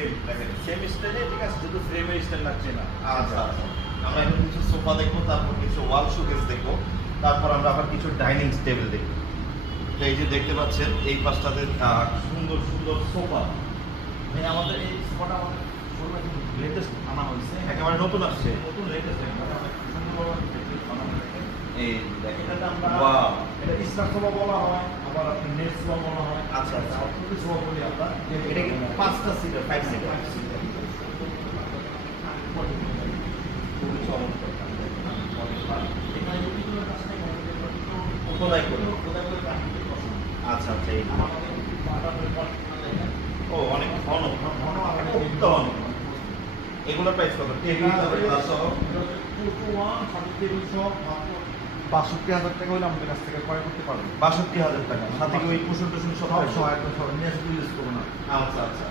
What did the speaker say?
Same দেখেন। Same স্টাইলে, ঠিক আছে, শুধু ফ্রেমের স্টাইল লাগছে না। আচ্ছা আচ্ছা, আমরা এখন কিছু সোফা দেখবো, তারপর কিছু ওয়াল শোকেস দেখবো, তারপর আমরা আবার কিছু ডাইনিং টেবিল দেখবো। তো এই যে দেখতে পাচ্ছেন এই পাশটাতে সুন্দর সুন্দর সোফা। আমাদের এই স্পট আমাদের লেটেস্ট আনা হয়েছে, একেবারে নতুন আসছে। নতুন লেটেস্ট এই দেখেন, এটাতে আমরা ওয়াও, এটা স্টার সোফা বলা হয়, আবার আপনি নেট সোফা বলা হয়। আচ্ছা আচ্ছা, অর্থনৈতিক সোফা বলি আমরা। এটা কি 5টা সিটার, 5 সিটার? খোদাই করে, আচ্ছা আচ্ছা, এই ও অনেক ঘন, উক্ত অনেক। এগুলোর প্রাইস কত? টেবিল সহ ৬২,০০০ টাকা হলে আমাদের কাছ থেকে ক্রয় করতে পারবেন। ৬২,০০০ টাকা, সাথে কি ওই কুশন টুশন সব? সব একদম সব নিয়ে আসলে ইউজ করবো না। আচ্ছা আচ্ছা,